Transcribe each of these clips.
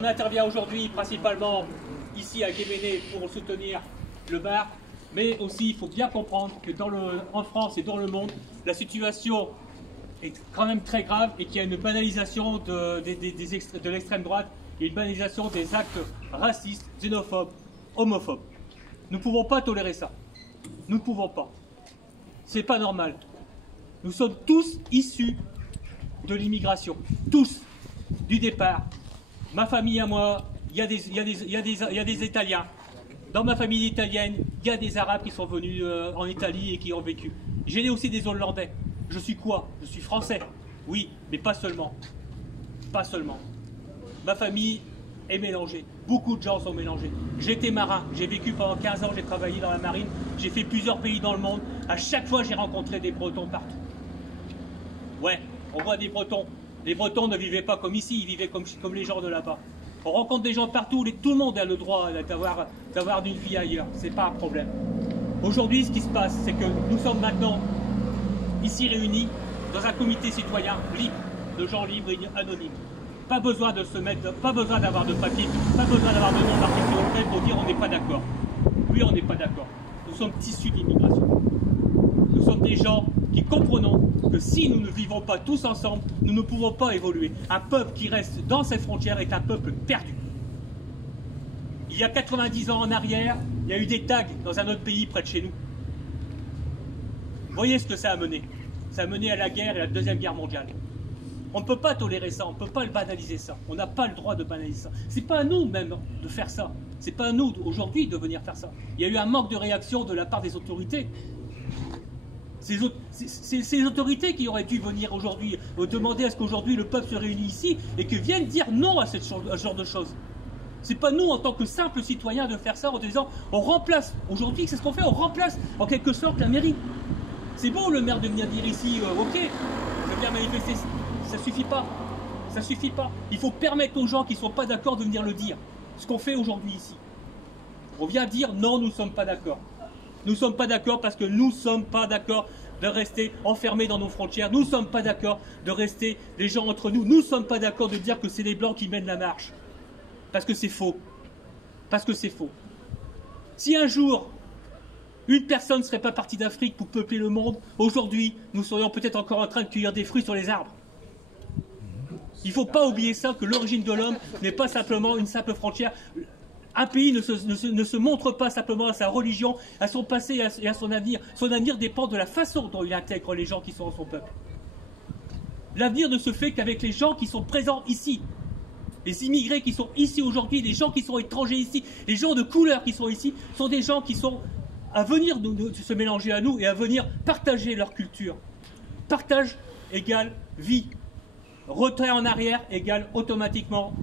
On intervient aujourd'hui principalement ici à Guéméné pour soutenir le bar, mais aussi il faut bien comprendre que en France et dans le monde, la situation est quand même très grave et qu'il y a une banalisation de l'extrême droite et une banalisation des actes racistes, xénophobes, homophobes. Nous ne pouvons pas tolérer ça. Nous ne pouvons pas. C'est pas normal. Nous sommes tous issus de l'immigration. Tous. Du départ. Ma famille à moi, il y a des Italiens. Dans ma famille italienne, il y a des Arabes qui sont venus en Italie et qui ont vécu. J'ai aussi des Hollandais. Je suis quoi? Je suis français. Oui, mais pas seulement. Pas seulement. Ma famille est mélangée. Beaucoup de gens sont mélangés. J'étais marin. J'ai vécu pendant 15 ans, j'ai travaillé dans la marine. J'ai fait plusieurs pays dans le monde. À chaque fois, j'ai rencontré des Bretons partout. Ouais, on voit des Bretons. Les Bretons ne vivaient pas comme ici, ils vivaient comme les gens de là-bas. On rencontre des gens partout, tout le monde a le droit d'avoir une vie ailleurs, c'est pas un problème. Aujourd'hui, ce qui se passe, c'est que nous sommes maintenant ici réunis dans un comité citoyen libre, de gens libres et anonymes. Pas besoin de se mettre, pas besoin d'avoir de papier, pas besoin d'avoir de nom marqué sur le fait pour dire on n'est pas d'accord. Oui, on n'est pas d'accord. Nous sommes issus d'immigration. Nous sommes des gens qui comprenons que si nous ne vivons pas tous ensemble, nous ne pouvons pas évoluer. Un peuple qui reste dans ses frontières est un peuple perdu. Il y a 90 ans en arrière, il y a eu des tags dans un autre pays près de chez nous. Vous voyez ce que ça a mené? Ça a mené à la guerre et à la Deuxième Guerre mondiale. On ne peut pas tolérer ça, on ne peut pas le banaliser ça. On n'a pas le droit de banaliser ça. C'est pas à nous même de faire ça. C'est pas à nous aujourd'hui de venir faire ça. Il y a eu un manque de réaction de la part des autorités. C'est les autorités qui auraient dû venir aujourd'hui demander à ce qu'aujourd'hui le peuple se réunisse ici et que viennent dire non à ce genre de choses. C'est pas nous en tant que simples citoyens de faire ça en disant on remplace, aujourd'hui c'est ce qu'on fait, on remplace en quelque sorte la mairie. C'est bon le maire de venir dire ici ok, je viens manifester, ça suffit pas. Ça suffit pas. Il faut permettre aux gens qui ne sont pas d'accord de venir le dire. Ce qu'on fait aujourd'hui ici. On vient dire non, nous ne sommes pas d'accord. Nous ne sommes pas d'accord parce que nous ne sommes pas d'accord de rester enfermés dans nos frontières. Nous ne sommes pas d'accord de rester les gens entre nous. Nous ne sommes pas d'accord de dire que c'est les Blancs qui mènent la marche. Parce que c'est faux. Parce que c'est faux. Si un jour, une personne ne serait pas partie d'Afrique pour peupler le monde, aujourd'hui, nous serions peut-être encore en train de cueillir des fruits sur les arbres. Il ne faut pas oublier ça, que l'origine de l'homme n'est pas simplement une simple frontière. Un pays ne se montre pas simplement à sa religion, à son passé et à son avenir. Son avenir dépend de la façon dont il intègre les gens qui sont dans son peuple. L'avenir ne se fait qu'avec les gens qui sont présents ici. Les immigrés qui sont ici aujourd'hui, les gens qui sont étrangers ici, les gens de couleur qui sont ici, sont des gens qui sont à venir de se mélanger à nous et à venir partager leur culture. Partage égale vie. Retrait en arrière égale automatiquement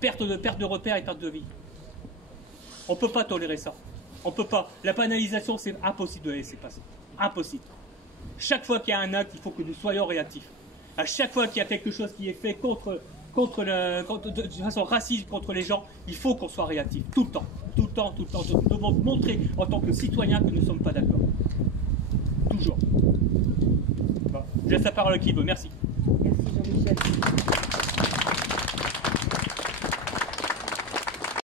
perte de repères et perte de vie. On ne peut pas tolérer ça. On ne peut pas. La banalisation, c'est impossible de laisser passer. Impossible. Chaque fois qu'il y a un acte, il faut que nous soyons réactifs. À chaque fois qu'il y a quelque chose qui est fait de façon raciste contre les gens, il faut qu'on soit réactif. Tout le temps. Tout le temps, tout le temps. Nous devons montrer en tant que citoyens que nous ne sommes pas d'accord. Toujours. Bon. Je laisse la parole à qui veut. Merci. Merci Jean-Michel.